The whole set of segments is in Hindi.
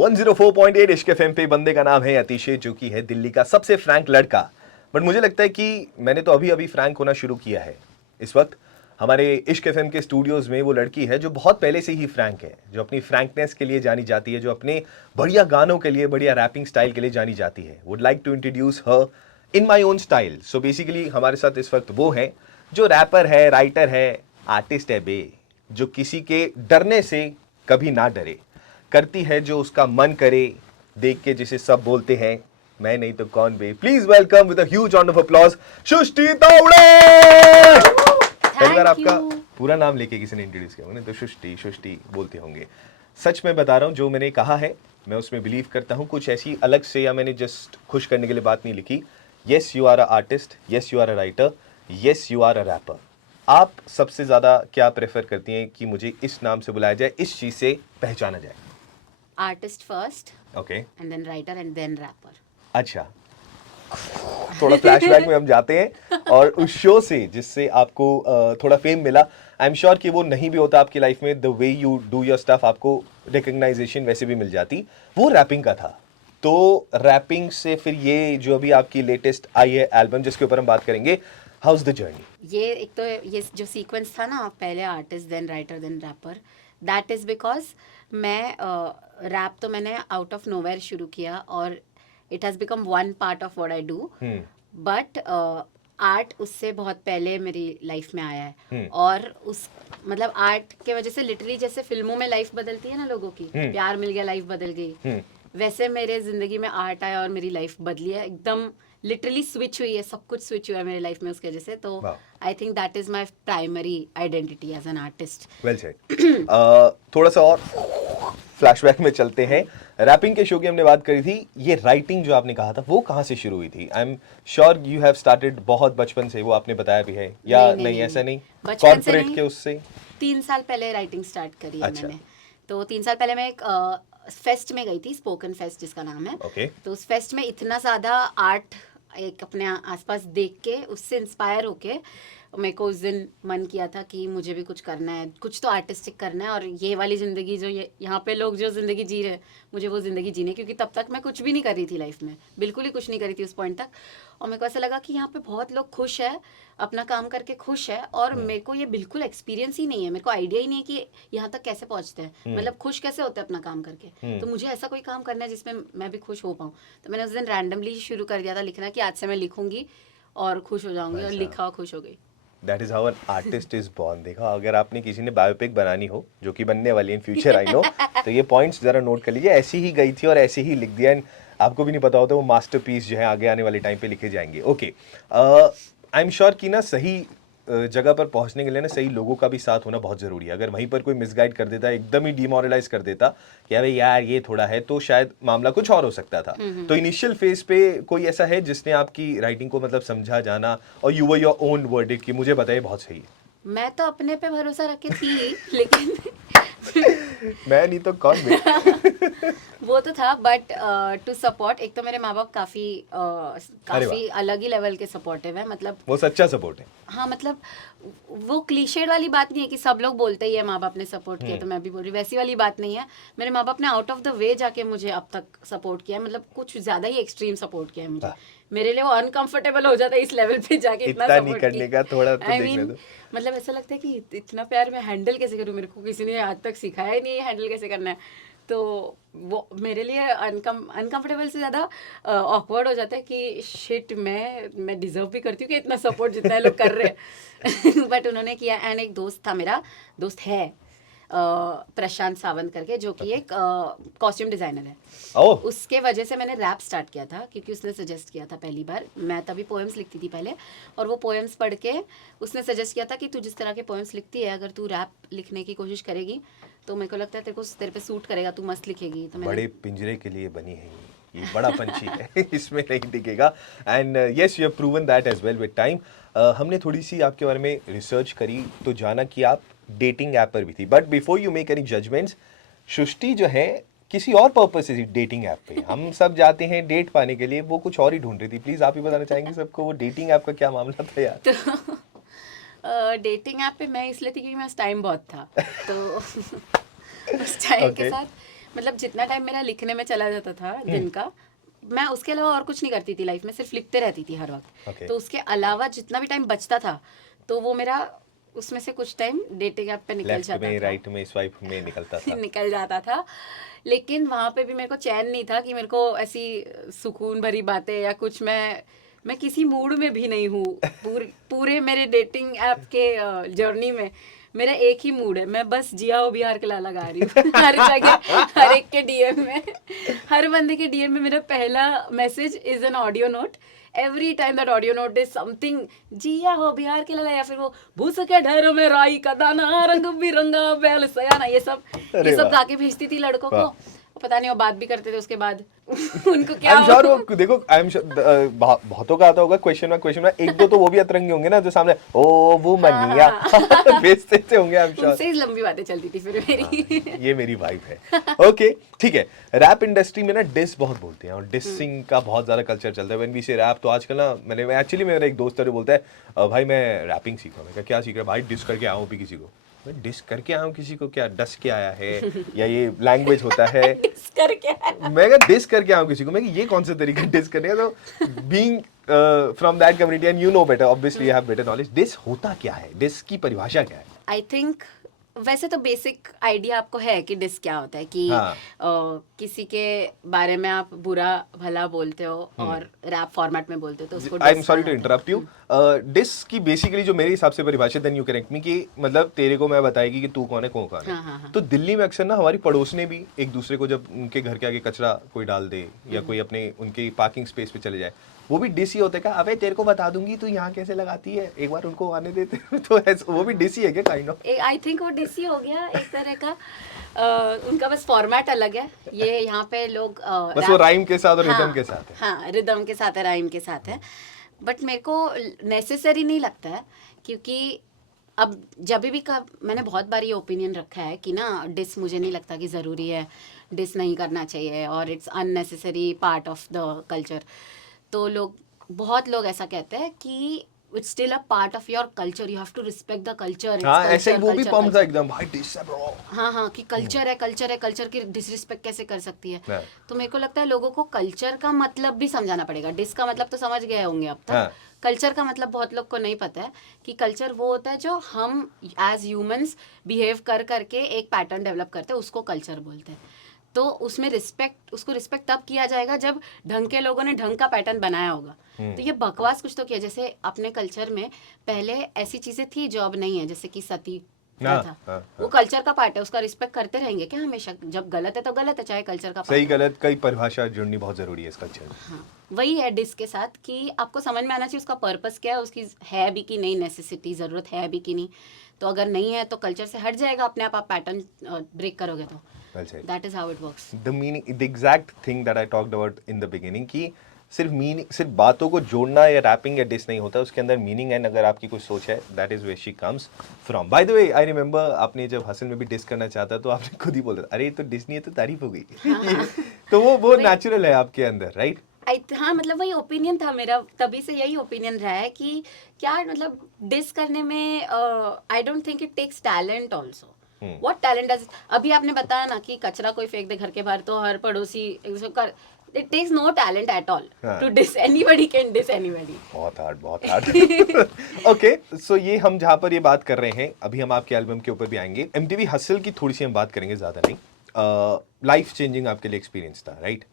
104.8 इश्क एफएम पे बंदे का नाम है अतिशय, जो कि है दिल्ली का सबसे फ्रैंक लड़का। बट मुझे लगता है कि मैंने तो अभी अभी फ्रैंक होना शुरू किया है। इस वक्त हमारे इश्क एफएम के स्टूडियोज में वो लड़की है जो बहुत पहले से ही फ्रैंक है, जो अपनी फ्रैंकनेस के लिए जानी जाती है, जो अपने बढ़िया गानों के लिए, बढ़िया रैपिंग स्टाइल के लिए जानी जाती है। Would like to introduce her in my own style. So basically हमारे साथ इस वक्त वो है जो रैपर है, राइटर है, आर्टिस्ट है बे, जो किसी के डरने से कभी ना डरे, करती है जो उसका मन करे, देख के जिसे सब बोलते हैं मैं नहीं तो कौन बे। Please welcome with a huge round of applause Srishti Tawde. पहली बार आपका पूरा नाम लेके किसी ने इंट्रोड्यूस किया होगा, तो सृष्टि सृष्टि बोलते होंगे। सच में बता रहा हूँ, जो मैंने कहा है मैं उसमें बिलीव करता हूँ। कुछ ऐसी अलग से या मैंने जस्ट खुश करने के लिए बात नहीं लिखी। Yes you are a artist, yes you are a writer, yes you are a rapper. आप सबसे ज्यादा क्या प्रेफर करती हैं कि मुझे इस नाम से बुलाया जाए, इस चीज से पहचाना जाए? Artist first, okay, and then writer and then rapper. अच्छा। थोड़ा फ्लैशबैक में हम जाते हैं और उस शो से जिससे आपको थोड़ा फेम मिला। आई एम श्योर कि वो नहीं भी होता आपकी लाइफ में, the way you do your stuff, आपको रिकग्नाइजेशन वैसे भी मिल जाती। वो रैपिंग का था। तो रैपिंग से फिर ये जो अभी आपकी लेटेस्ट आई है एल्बम, जिसके ऊपर हम बात करेंगे, हाउ इज द जर्नी? ये एक तो ये जो सीक्वेंस था ना, पहले artist then writer then rapper, that is because मैं रैप तो मैंने आउट ऑफ नोवेयर शुरू किया और it has become one part of what I do, but art उससे बहुत पहले मेरी लाइफ में आया है। और उस मतलब आर्ट के वजह से लिटरली जैसे फिल्मों में लाइफ बदलती है ना लोगों की, प्यार मिल गया लाइफ बदल गई, वैसे मेरे जिंदगी में आर्ट आया और मेरी लाइफ बदली है, एकदम लिटरली स्विच हुई है, सब कुछ स्विच हुआ है मेरी लाइफ में उसकी वजह से। तो I think that is my primary identity as an artist. Well said. थोड़ा सा और फ्लैशबैक में चलते हैं। रैपिंग के शो की हमने बात करी थी, ये राइटिंग जो आपने कहा था वो कहाँ से शुरू हुई थी? I am sure you have started बहुत बचपन से, वो आपने बताया भी है, या नहीं ऐसा नहीं? कॉर्पोरेट के उससे 3 साल पहले राइटिंग स्टार्ट करी है अच्छा। मैंने। तो 3 साल पहले मैं एक फेस्ट में गई थी, स्पोकन फेस्ट जिसका नाम है। Okay. तो उस फेस्ट में इतना ज़्यादा आर्ट एक अपने आसपास देख के उससे इंस्पायर होके मेरे को उस दिन मन किया था कि मुझे भी कुछ करना है, कुछ तो आर्टिस्टिक करना है। और ये वाली ज़िंदगी जो यहाँ पे लोग जो ज़िंदगी जी रहे हैं, मुझे वो ज़िंदगी जीनी है, क्योंकि तब तक मैं कुछ भी नहीं कर रही थी लाइफ में, बिल्कुल ही कुछ नहीं करी थी उस पॉइंट तक। और मेरे को ऐसा लगा कि यहाँ पे बहुत लोग खुश है, अपना काम करके खुश है, और मेरे को ये बिल्कुल एक्सपीरियंस ही नहीं है, मेरे को आइडिया ही नहीं है कि यहाँ तक कैसे पहुँचते हैं, मतलब खुश कैसे होते हैं अपना काम करके। तो मुझे ऐसा कोई काम करना है जिसमें मैं भी खुश हो पाऊँ। तो मैंने उस दिन रैंडमली शुरू कर दिया था लिखना कि आज से मैं लिखूंगी और खुश हो जाऊंगी, और लिखा और खुश हो गई। That is how an artist is born. देखा, अगर आपने किसी ने बायोपिक बनानी हो, जो कि बनने वाली है इन फ्यूचर आई नो, तो ये पॉइंट्स जरा नोट कर लीजिए। ऐसी ही गई थी और ऐसे ही लिख दिया, एंड आपको भी नहीं पता होता वो मास्टरपीस जो है आगे आने वाले टाइम पे लिखे जाएंगे। ओके, आई एम श्योर कि ना सही जगह पर पहुंचने के लिए ना सही लोगों का भी साथ होना बहुत जरूरी है। अगर वहीं पर कोई मिसगाइड कर देता, एकदम ही डिमोरलाइज कर देता कि अरे यार ये थोड़ा है, तो शायद मामला कुछ और हो सकता था। तो इनिशियल फेज पे कोई ऐसा है जिसने आपकी राइटिंग को मतलब समझा, जाना, और you were your own verdict कि मुझे बताइए बहुत सही है? मैं तो अपने पे भरोसा रख के थी लेकिन मैं नहीं तो कौन भी। वो तो था, बट टू सपोर्ट, एक तो मेरे माँ बाप काफी अलग ही लेवल के सपोर्टिव है, मतलब वो सच्चा सपोर्ट है। हाँ, मतलब वो क्लीशेड वाली बात नहीं है कि सब लोग बोलते ही है माँ बाप ने सपोर्ट किया तो मैं भी बोल रही, वैसी वाली बात नहीं है। मेरे माँ बाप ने आउट ऑफ द वे जाके मुझे अब तक सपोर्ट किया है, मतलब कुछ ज्यादा ही एक्सट्रीम सपोर्ट किया है मुझे। मेरे लिए वो अनकंफर्टेबल हो जाता है इस लेवल पे जाके इतना नहीं सपोर्ट करने का, थोड़ा तो देखने दो। मतलब ऐसा लगता है कि इतना प्यार मैं हैंडल कैसे करूँ, मेरे को किसी ने आज तक सिखाया ही नहीं है हैंडल कैसे करना है। तो वो मेरे लिए अनकंफर्टेबल से ज़्यादा ऑकवर्ड हो जाता है कि शिट, मैं डिजर्व भी करती हूँ कि इतना सपोर्ट जितना लोग कर रहे हैं। बट उन्होंने किया। एंड एक दोस्त था, मेरा दोस्त है प्रशांत सावंत करके, जो कि एक कॉस्ट्यूम डिज़ाइनर है। उसके वजह से मैंने रैप स्टार्ट किया था, क्योंकि उसने सजेस्ट किया था पहली बार। मैं तभी पोएम्स लिखती थी पहले, और वो पोएम्स पढ़ के उसने सजेस्ट किया था कि तू जिस तरह के पोएम्स लिखती है, अगर तू रैप लिखने की कोशिश करेगी तो मेरे को लगता है तेरे पे सूट करेगा, तू मस्त लिखेगी। तो बड़े पिंजरे के लिए बनी है ये बड़ा पंछी है, इसमें नहीं दिखेगा। And yes, you have proven that as well with time. हमने थोड़ी सी आपके बारे में रिसर्च करी तो जाना कि आप डेटिंग ऐप पर भी थी। But before you make any judgements, Srishti जो है किसी और पर्पस से डेटिंग ऐप पे, हम सब जाते हैं डेट पाने के लिए, वो कुछ और ही ढूंढ रही थी। प्लीज आप ही बताना चाहेंगे सबको वो डेटिंग ऐप का क्या मामला था यार? तो डेटिंग ऐप पे मैं इसलिए थी क्योंकि मेरे पास टाइम बहुत था, तो उस टाइम के साथ मतलब जितना टाइम मेरा लिखने में चला जाता था दिन का, मैं उसके अलावा और कुछ नहीं करती थी लाइफ में, सिर्फ लिखते रहती थी हर वक्त। Okay. तो उसके अलावा जितना भी टाइम बचता था तो वो मेरा उसमें से कुछ टाइम डेटिंग ऐप पे निकल लेफ्ट जाता में था। राइट में स्वाइप में निकलता था। निकल जाता था। लेकिन वहां पे भी मेरे को चैन नहीं था कि मेरे को ऐसी सुकून भरी बातें या कुछ, मैं किसी मूड में भी नहीं हूँ। पूरे मेरे डेटिंग ऐप के जर्नी में मेरा एक ही मूड है, मैं बस जिया ओ बिहार के लाला गा रही हूँ। हर जगह हर एक के डीएम में, हर बंदे के डीएम में मेरा पहला message is an audio note. Every time that audio note is something, जिया हो बिहार के लाला, या फिर वो भूस के ढेरों में राई का दाना, रंग बिरंगा बैल सयाना, ये अरे सब वाह। गा के भेजती थी लड़कों को। पता नहीं वो बात भी करते थे उसके बाद। उनको क्या आई एम श्योर वो देखो, आई एम श्योर बहुतों का आता होगा क्वेश्चन में एक दो तो वो भी अतरंगी होंगे ना, जो सामने ओ वो मनिया भेजते थे होंगे। आई एम श्योर उनसे ही लंबी बातें चलती थी फिर मेरी। ये मेरी वाइफ है। ओके ठीक है। रैप इंडस्ट्री में ना डिस बहुत बोलते हैं और डिसिंग का बहुत ज्यादा कल्चर चलता है। व्हेन वी से रैप, तो आजकल ना मैंने एक्चुअली मेरा एक दोस्त है जो बोलता है भाई मैं रैपिंग सीख रहा हूँ। मैं कहा क्या सीख रहा है भाई? डिस करके आया हूँ भी किसी को। मैं डिस करके आया हूँ किसी को? क्या डस के आया है या ये लैंग्वेज होता है? डिस करके आया। मैं कहा डिस करके आया हूँ किसी को। मैं ये कौन सा तरीका डिस करने का? तो being from that community and you know better, obviously you have better knowledge. Diss होता क्या है? डिस की परिभाषा क्या है? आई थिंक वैसे तो बेसिक आइडिया आपको है कि डिस क्या होता है, कि हाँ। किसी के बारे में आप बुरा भला बोलते हो और रैप फॉर्मेट में बोलते हो तो उसको आई एम diss सॉरी कहा टू जाता है। Interrupt you. डिस की बेसिकली जो मेरे हिसाब से परिभाषा, देन यू करेक्ट मी, कि मतलब तेरे को मैं बताएगी कि तू कौन है कौन है। हाँ, हाँ, हाँ। तो दिल्ली में अक्सर ना हमारी पड़ोसने भी एक दूसरे को, जब उनके घर के आगे कचरा कोई डाल दे या कोई अपने उनके पार्किंग स्पेस पे चले जाए, वो भी डिस ही होता है। क्या अबे तेरे को बता दूंगी तू यहाँ कैसे लगाती है, एक बार उनको आने देते। तो वो भी डिस ही है क्या काइंड ऑफ? आई थिंक वो डिसी हो गया एक तरह का। उनका बस फॉर्मेट अलग है। ये यहाँ पे लोग बस वो राइम के साथ और रिदम के साथ है। हाँ, रिदम के साथ है, राइम के साथ है। बट मेरे को नेसेसरी नहीं लगता है, क्योंकि अब जब भी मैंने बहुत बार ये ओपिनियन रखा है कि ना डिस मुझे नहीं लगता कि ज़रूरी है, डिस नहीं करना चाहिए और it's unnecessary part of the culture. तो बहुत लोग ऐसा कहते हैं कि it's still a part of your culture, you have to respect the culture. हाँ ऐसे ही वो भी पंप था एकदम, भाई डिस है ब्रो। हाँ, कि कल्चर है, कल्चर की डिसरिस्पेक्ट कैसे कर सकती है? हाँ। तो मेरे को लगता है लोगों को कल्चर का मतलब भी समझाना पड़ेगा। डिस का मतलब तो समझ गए होंगे अब तक। हाँ। कल्चर का मतलब बहुत लोग को नहीं पता है कि कल्चर वो होता है जो हम एज ह्यूमंस बिहेव करके एक पैटर्न डेवलप करते हैं, उसको कल्चर बोलते हैं। तो उसमें उसको रिस्पेक्ट तब किया जाएगा जब ढंग के लोगों ने ढंग का पैटर्न बनाया होगा। तो ये बकवास कुछ तो किया, जैसे अपने कल्चर में पहले ऐसी चीजें थी जो अब नहीं है, जैसे कि सती था। वो कल्चर का पार्ट है, उसका रिस्पेक्ट करते रहेंगे क्या हमेशा? जब गलत है तो गलत है, चाहे कल्चर का सही गलत कई परिभाषा जुड़नी बहुत जरूरी है इस कल्चर में। हाँ, वही है डिस के साथ कि आपको समझ में आना चाहिए उसका पर्पस क्या है, उसकी है भी कि नहीं, नेसेसिटी, जरूरत है भी कि नहीं। तो अगर नहीं है तो कल्चर से हट जाएगा अपने आप पैटर्न ब्रेक करोगे तो। Well said. That is how it works. The meaning, the exact thing that I talked about in the beginning, कि सिर्फ बातों को जोड़ना या रैपिंग या डिस नहीं होता, उसके अंदर मीनिंग है। अगर आपकी कुछ सोच है, that is where she comes from. By the way I remember, आपने जब हसन में भी डिस करना चाहता तो आपने खुद ही बोला अरे ये तो डिस नहीं है तो तारीफ हो गई। तो वो नेचुरल है आपके अंदर, राइट? हाँ, मतलब वही ओपिनियन था मेरा, तभी से यही ओपिनियन रहा है कि क्या मतलब डिस करने में I don't think it takes talent also. What talent does? अभी आपने बताया ना कि कचरा कोई फेंक दे घर के बाहर तो हर पड़ोसी it takes no talent at all to diss anybody, can diss anybody. बहुत हार्ड। ओके, सो ये हम जहाँ पर ये बात कर रहे हैं, अभी हम आपके एल्बम के ऊपर भी आएंगे। एमटीवी हसल की थोड़ी सी हम बात करेंगे, ज्यादा नहीं। लाइफ चेंजिंग आपके लिए एक्सपीरियंस था, right?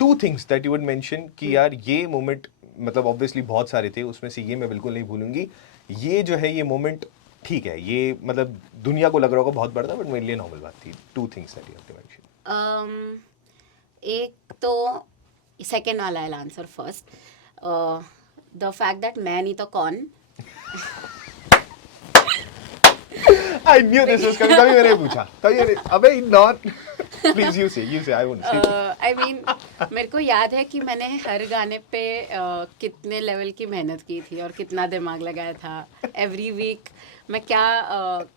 2 things that you would mention कि यार ये मोमेंट, मतलब ऑब्वियसली बहुत सारे थे, उसमें से ये मैं बिल्कुल नहीं भूलूंगी। ये जो है ये मोमेंट, ठीक है, ये मतलब दुनिया को लग रहा होगा बहुत बड़ा था, बट मेरे लिए नॉर्मल बात थी। 2 things that you have to mention. एक तो सेकेंड वाला है answer first, the fact that मैं नहीं तो कौन। I knew this was coming, तभी मैंने पूछा, अबे नॉट, प्लीज यू से, I won't say. I mean मेरे को याद है कि मैंने हर गाने पे कितने लेवल की मेहनत की थी और कितना दिमाग लगाया था। एवरी वीक मैं क्या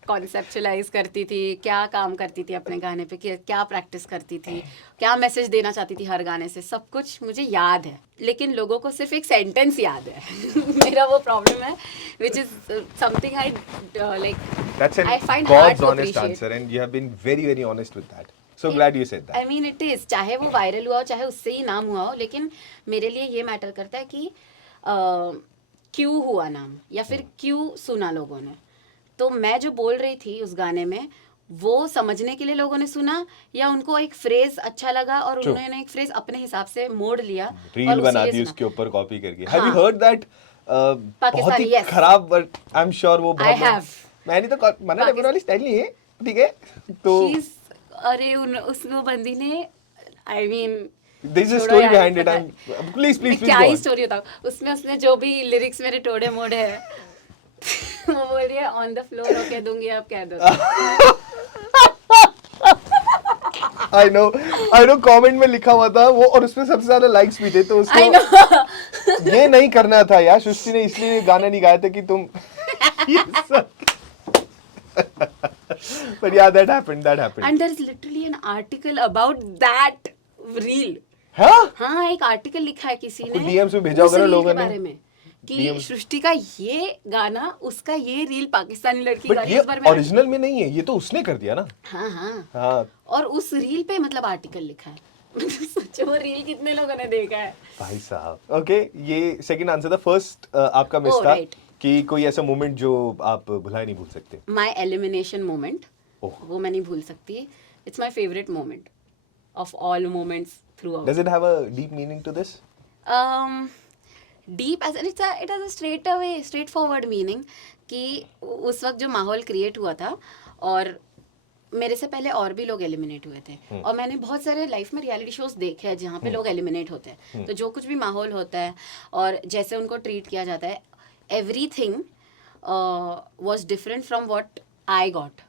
कॉन्सेप्चुलाइज करती थी, क्या काम करती थी अपने गाने पे, क्या प्रैक्टिस करती थी, क्या मैसेज देना चाहती थी हर गाने से, सब कुछ मुझे याद है। लेकिन लोगों को सिर्फ एक सेंटेंस याद है। मेरा वो प्रॉब्लम है, which is something I like. That's I a find hard God's to honest appreciate. answer, and you have been very, very honest with that. So glad you said that. I mean it is, चाहे वो वायरल हुआ हो चाहे उससे ही नाम हुआ हो, लेकिन मेरे लिए ये मैटर करता है कि क्यों हुआ नाम या फिर क्यों सुना लोगों ने। तो मैं जो बोल रही थी उस गाने में वो समझने के लिए लोगों ने सुना, या उनको एक फ्रेज अच्छा लगा और True. उन्होंने एक फ्रेज अपने हिसाब से मोड़ लिया रील और बना उसी दी लिए उसके ऊपर कॉपी करके। हाँ। Have you heard that? बहुत पाकिस्तानी, ही yes. खराब, बट आई एम श्योर वो I बहुत have. मैंने तो मना नहीं वाली स्टाइल नहीं है, ठीक है? तो She's- अरे उसको बंदी ने I mean there is a छोड़ो story यार, behind it. पता- I'm please मैं please क्या go ही on. स्टोरी बताऊं उसमें, उसने जो भी लिरिक्स मेरे टोड़े मोड़े हैं वो बोल रही है ऑन द फ्लोर कह दूंगी, आप कह दो। I know कमेंट में लिखा हुआ था वो, और उसमें सबसे ज्यादा लाइक्स भी थे, तो आई उसको नो ये नहीं करना था यार। सृष्टि ने इसलिए गाना नहीं गाया था कि तुम ये सब but yeah, that happened. And there is literally an article about that reel. हाँ? हाँ, एक आर्टिकल लिखा है किसी आपको ने DMs में भेजा उस होगा ना reel लोगों के ने? बारे में कि DMs सृष्टि का ये गाना, उसका ये रील पाकिस्तानी लड़की बट का ये इस बार में ओरिजिनल में नहीं है, ये तो उसने कर दिया ना। हाँ हाँ, हाँ और उस रील पे मतलब आर्टिकल लिखा है। सोचो वो रील कितने लोगों ने देखा है। भाई साहब। ओके, ये सेकंड आंसर था। फर्स्ट आपका मिस Oh, था right. कि कोई ऐसा मोमेंट जो आप भुला नहीं भूल सकते। माय एलिमिनेशन मोमेंट, ओह, वो मैं नहीं भूल सकती। It's my favourite moment of all moments throughout. Does it have a deep meaning to this? Deep as it has a straightforward meaning कि उस वक्त जो माहौल क्रिएट हुआ था, और मेरे से पहले और भी लोग एलिमिनेट हुए थे, और मैंने बहुत सारे लाइफ में रियलिटी शोज देखे हैं जहाँ पे लोग एलिमिनेट होते हैं। तो जो कुछ भी माहौल होता है और जैसे उनको ट्रीट किया जाता है, everything was different from what I got.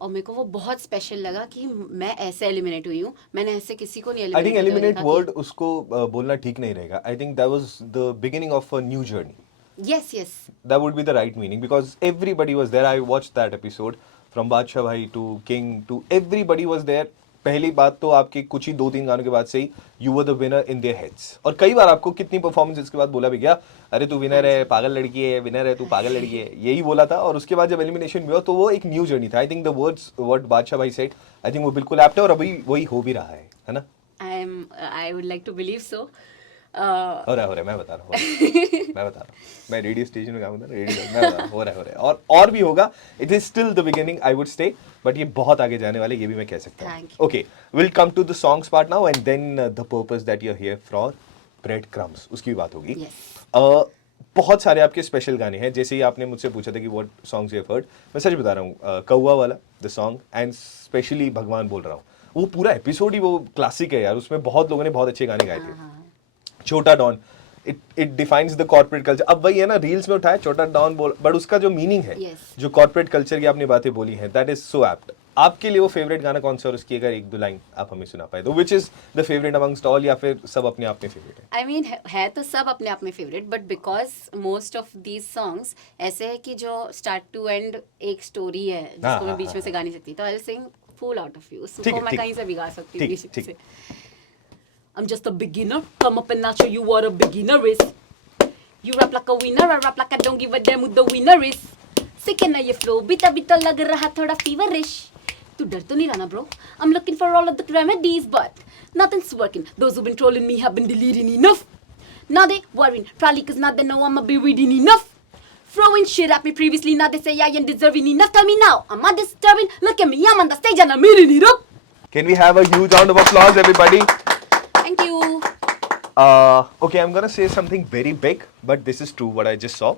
और मेरे को वो बहुत स्पेशल लगा कि मैं ऐसे एलिमिनेट हुई हूँ, मैंने ऐसे किसी को नहीं I think eliminate eliminate word उसको बोलना ठीक नहीं रहेगा। आई think that was the beginning of a new journey. Yes yes That would be the right meaning because everybody was there. I watched that episode from Badshah Bhai to King to everybody was there. पहली बात तो आपके कुछ ही 2-3 गानों के बाद से ही you were the winner in their heads. और कई बार आपको कितनी परफॉर्मेंस के बाद बोला भी गया, अरे तू विनर है, पागल लड़की है, विनर है तू, पागल लड़की है, यही बोला था। और उसके बाद जब एलिमिनेशन हुआ तो वो एक न्यू जर्नी था। I think the words what बादशाह भाई सेड, आई थिंक वो बिल्कुल एप्ट है और अभी वही हो भी रहा है ना? I would like to believe so. हो रहा है, मैं बता रहा हूँ मैं रेडियो स्टेशन में काम करता हूँ, रेडियो मैं बता रहा हूँ, हो रहा है और भी होगा। It is still the beginning, I would stay, but ये बहुत आगे जाने वाले, ये भी मैं कह सकता हूँ। Thank you. Okay, will come to the songs part now and then the purpose that you are here for, bread crumbs, उसकी भी बात होगी। Yes. बहुत सारे आपके स्पेशल गाने हैं, जैसे ही आपने मुझसे पूछा था कि what songs you have heard, मैं सच बता रहा हूँ, कौवा वाला द सॉन्ग एंड स्पेशली भगवान बोल रहा हूँ, वो पूरा एपिसोड ही वो क्लासिक है यार। उसमें बहुत लोगों ने बहुत अच्छे गाने गाए थे। छोटा don, it defines the corporate culture. अब वही है ना, रील्स में उठाया छोटा डॉन बोल, बट उसका जो मीनिंग है, Yes. जो कॉर्पोरेट कल्चर की आपने बातें बोली हैं, दैट इज सो एप्ट। आपके लिए वो फेवरेट गाना कौन सा, और उसकी अगर एक दो लाइन आप हमें सुना पाए तो, which is the favourite amongst all, या फिर सब अपने आप में फेवरेट है? आई मीन है तो सब अपने आप में favourite, but because most of these songs ऐसे है कि जो स्टार्ट टू एंड एक स्टोरी है जिसको मैं बीच में से गा नहीं सकती, तो I will sing full out of you. उसको मैं कहीं से भी गा सकती हूँ बीच से। I'm just a beginner, come up and I'll show you what a beginner is. You rap like a winner, I rap like I don't give a damn who the winner is. Sick है ना ये flow, बीता लग रहा थोड़ा feverish. तू डर तो नहीं रहा ना bro? I'm looking for all of the remedies, but nothing's working. Those who've been trolling me have been deleting enough. Now they worrying, probably cause now they know I'ma be reading enough. Throwing shit at me previously, now they say I ain't deserving enough. Tell me now, am I disturbing? Look at me, I'm on the stage and I'm eating it up. Can we have a huge round of applause, everybody? Thank you. Okay, I'm gonna say something very big, but this is true what I just saw.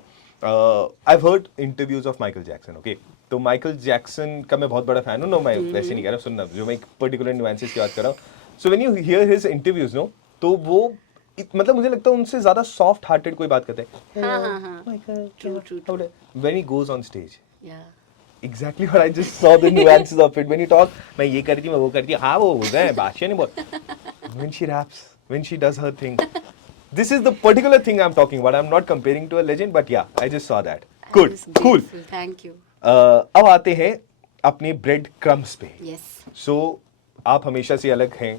I've heard interviews of Michael Jackson, okay? तो माइकल जैक्सन का मैं बहुत बड़ा फैन हूँ, नो मैं वैसे नहीं कह रहा, सुनना जो मैं एक पर्टिकुलर न्यूएंसेस की बात कर रहा हूँ। So when you hear his interviews no, तो वो मतलब मुझे लगता है उनसे ज्यादा सॉफ्ट हार्टेड कोई बात करता है। हाँ। True. When he goes on stage, Yeah. exactly what I just saw the nuances of it. When you talk, मैं ये करती हूँ, मैं वो करती हूँ, हाँ वो हो गए बादशाह नहीं बोल। When she raps, when she does her thing, this is the particular thing I'm talking about. I'm not comparing to a legend, but yeah, I just saw that. Good, I was cool. grateful. Thank you. अब आते हैं अपने ब्रेड क्रम्स पे। Yes. सो आप हमेशा से अलग हैं,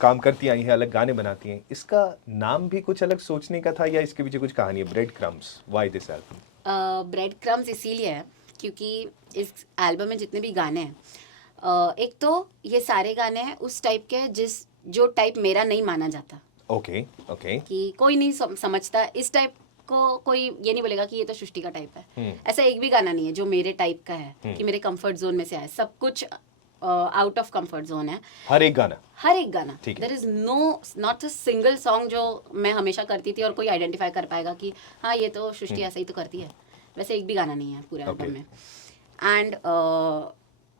काम करती आई हैं, अलग गाने बनाती हैं। इसका नाम भी कुछ अलग सोचने का था, या इसके पीछे कुछ कहानी है? Bread crumbs, why this album? Bread crumbs इसीलिए है क्योंकि इस एल्बम में जितने भी गाने हैं एक तो ये सारे गाने हैं उस टाइप के जो टाइप मेरा नहीं माना जाता, ओके ओके कि कोई नहीं समझता इस टाइप को, कोई ये नहीं बोलेगा कि ये तो सृष्टि का टाइप है। ऐसा एक भी गाना नहीं है जो मेरे टाइप का है कि मेरे कंफर्ट जोन में से आए। सब कुछ आउट ऑफ कंफर्ट जोन है, हर एक गाना। हर एक गाना। ठीक है। There is not a single song जो मैं हमेशा करती थी और कोई आइडेंटिफाई कर पाएगा कि हाँ ये तो सृष्टि ऐसा ही तो करती है। वैसे एक भी गाना नहीं है पूरे एल्बम में। एंड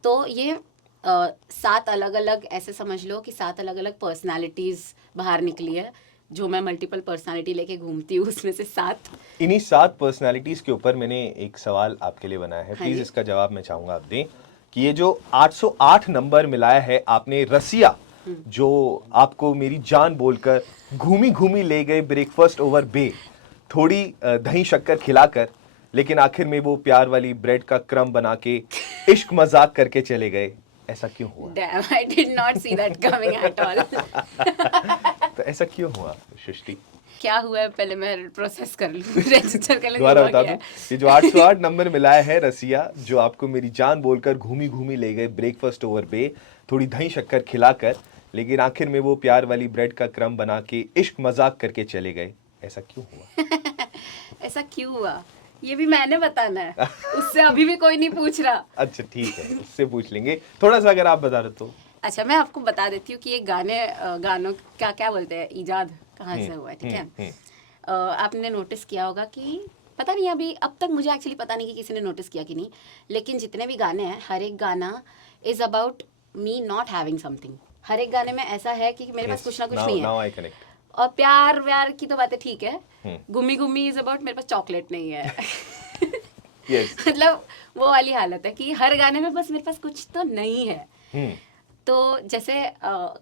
तो ये 7 अलग अलग, ऐसे समझ लो कि 7 अलग अलग पर्सनालिटीज बाहर निकली है, जो मैं मल्टीपल पर्सनालिटी लेके घूमती हूँ, उसमें से 7। इन्हीं 7 पर्सनालिटीज के ऊपर मैंने एक सवाल आपके लिए बनाया है, हाँ प्लीज जी। इसका जवाब मैं चाहूंगा आप दें कि ये जो 808 नंबर मिलाया है आपने रसिया, जो आपको मेरी जान बोलकर घूमी घूमी ले गए ब्रेकफास्ट ओवर बे, थोड़ी दही शक्कर खिलाकर, लेकिन आखिर में वो प्यार वाली ब्रेड का क्रम बना के इश्क मजाक करके चले गए, ऐसा क्यों हुआ? Damn, I did not see that coming at all. तो ऐसा क्यों हुआ सृष्टि? क्या हुआ है पहले मैं प्रोसेस कर लूँ, रजिस्टर कर लूँ दोबारा हुआ बता क्या दूं, है। ये जो 808 नंबर मिलाया है रसिया, जो आपको मेरी जान बोलकर घूमी घूमी ले गए ब्रेकफास्ट ओवर बे, थोड़ी दही शक्कर खिलाकर, लेकिन आखिर में वो प्यार वाली ब्रेड का क्रम बना के इश्क मजाक करके चले गए, ऐसा क्यों हुआ? ऐसा क्यों हुआ ये भी मैंने बताना है, उससे अभी भी कोई नहीं पूछ रहा। अच्छा ठीक है, उससे पूछ लेंगे, थोड़ा सा अगर आप बता दे तो। अच्छा मैं आपको बता देती हूँ कि ये गानों का क्या बोलते हैं, इजाद कहाँ से हुआ है, ठीक है। आपने नोटिस किया होगा कि पता नहीं, अभी अब तक मुझे एक्चुअली पता नहीं कि किसी ने नोटिस किया कि नहीं, लेकिन जितने भी गाने हैं हर एक गाना is about me not having something. हर एक गाने में ऐसा है कि मेरे पास कुछ ना कुछ नहीं है। Now I connect. और प्यार व्यार की तो बातें ठीक है, गुमी गुमी इज अबाउट मेरे पास चॉकलेट नहीं है। यस। मतलब वो वाली हालत है कि हर गाने में बस मेरे पास कुछ तो नहीं है। तो जैसे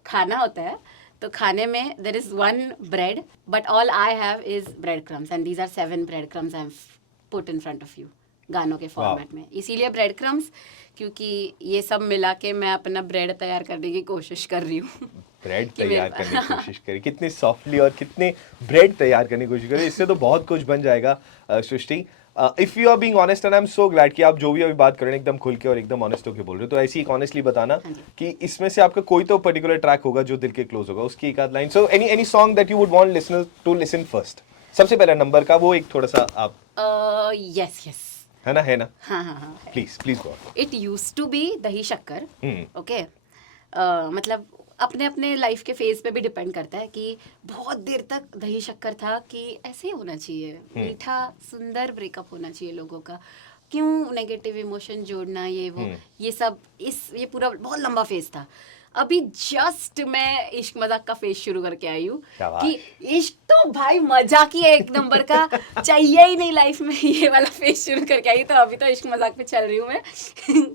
खाना होता है, तो खाने में there is one bread, but all I have is bread crumbs, and these are 7 bread crumbs I have put in front of you गानों के फॉर्मेट में। इसीलिए ब्रेड क्रम्स, क्योंकि ये सब मिला के मैं अपना ब्रेड तैयार करने की कोशिश कर रही हूँ। ब्रेड कि तैयार मेरे- करने की कोशिश करी, कितने सॉफ्टली और कितने ब्रेड तैयार करने की कोशिश करी, इससे तो बहुत कुछ बन जाएगा Srishti. If you are being honest, and I am so glad कि आप जो भी अभी बात कर रहे हैं एकदम खुल के और एकदम ऑनेस्ट होकर बोल रहे हो, तो ऐसी एक ऑनेस्टली बताना कि इसमें से आपका कोई तो पर्टिकुलर ट्रैक होगा जो दिल के क्लोज होगा, उसकी एक आध line. So any song that you would want listener to listen first, सबसे पहला नंबर का वो एक थोड़ा सा आप, यस यस, है ना हाँ हाँ हाँ। Please go. It use to be dahi shakkar, hmm. Okay. मतलब अपने अपने लाइफ के फेज पे भी डिपेंड करता है कि बहुत देर तक दही शक्कर था कि ऐसे ही होना चाहिए, मीठा सुंदर ब्रेकअप होना चाहिए लोगों का, क्यों नेगेटिव इमोशन जोड़ना, ये वो ये सब, ये पूरा बहुत लंबा फेज था। अभी जस्ट मैं इश्क मजाक का फेज शुरू करके आई हूँ कि इश्क तो भाई मजाक ही है एक नंबर का, चाहिए ही नहीं लाइफ में, ये वाला फेज शुरू करके आई। तो अभी तो इश्क मजाक पे चल रही हूँ मैं।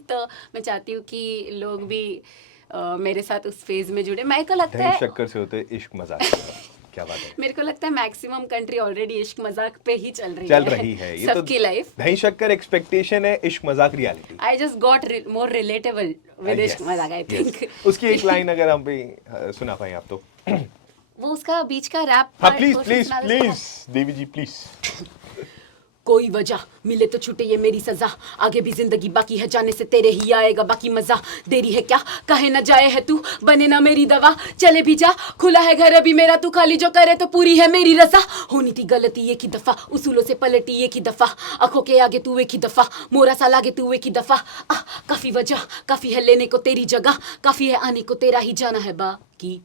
तो मैं चाहती हूँ कि लोग भी मेरे साथ उस फेज में जुड़े। मेरे को लगता दही है शक्कर से होते इश्क मजाक, क्या बात है। मेरे को लगता है मैक्सिमम कंट्री ऑलरेडी इश्क मजाक पे ही चल रही है ये तो सबकी लाइफ। दही शक्कर एक्सपेक्टेशन है, इश्क मजाक reality. I just got more relatable with इश्क मजाक, आई थिंक। उसकी एक लाइन अगर हम भी सुना पाए आप तो। वो उसका बीच का रैप, हाँ प्लीज देवी जी प्लीज। कोई वजह मिले तो छूटे ये मेरी सजा, आगे भी जिंदगी बाकी है, जाने से तेरे ही आएगा बाकी मजा, देरी है क्या कहे ना जाए है तू, बने ना मेरी दवा, चले भी जा खुला है घर अभी मेरा, तू खाली जो करे तो पूरी है मेरी रजा, होनी थी गलती एक ही दफा, उसूलों से पलटी एक ही दफा, आंखों के आगे तू एक ही दफा, मोरा सा लागे तू एक ही दफा, काफी वजह काफी है लेने को तेरी जगह, काफी है आने को तेरा ही जाना है बाकी,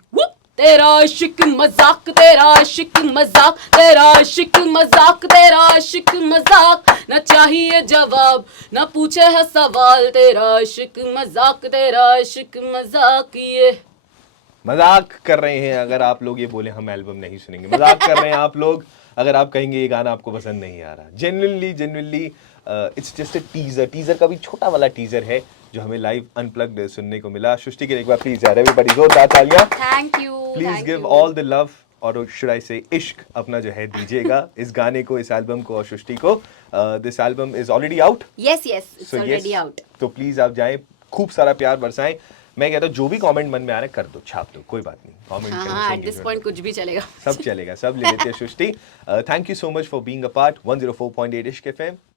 तेरा इश्क मजाक, तेरा इश्क मजाक, तेरा इश्क मजाक, तेरा इश्क मजाक, न चाहिए जवाब न पूछे है सवाल, तेरा इश्क मजाक, तेरा इश्क मजाक। ये मजाक कर रहे हैं अगर आप लोग ये बोले हम एल्बम नहीं सुनेंगे, मजाक कर रहे हैं आप लोग अगर आप कहेंगे ये गाना आपको पसंद नहीं आ रहा। Genuinely it's just a teaser का भी छोटा वाला टीजर है जो हमें लाइव अनप्लग्ड सुनने को मिला। सृष्टि के लिए एक बार प्लीज यार एवरीबॉडी जोरदार तालियां। Thank you, please give all the love और शुड आई से इश्क अपना जो है दीजिएगा इस गाने को, इस एल्बम को और सृष्टि को। This album is already out. Yes it's already out. तो प्लीज आप जाएं, खूब सारा प्यार बरसाएं। मैं कहता हूँ जो भी कमेंट मन में आ रहा है कर दो, छाप दो, कोई बात नहीं। हाँ, एट दिस पॉइंट कुछ भी चलेगा, सब चलेगा, सब ले लेते हैं Srishti. Thank you so much for being a part 104.8 Ishq FM.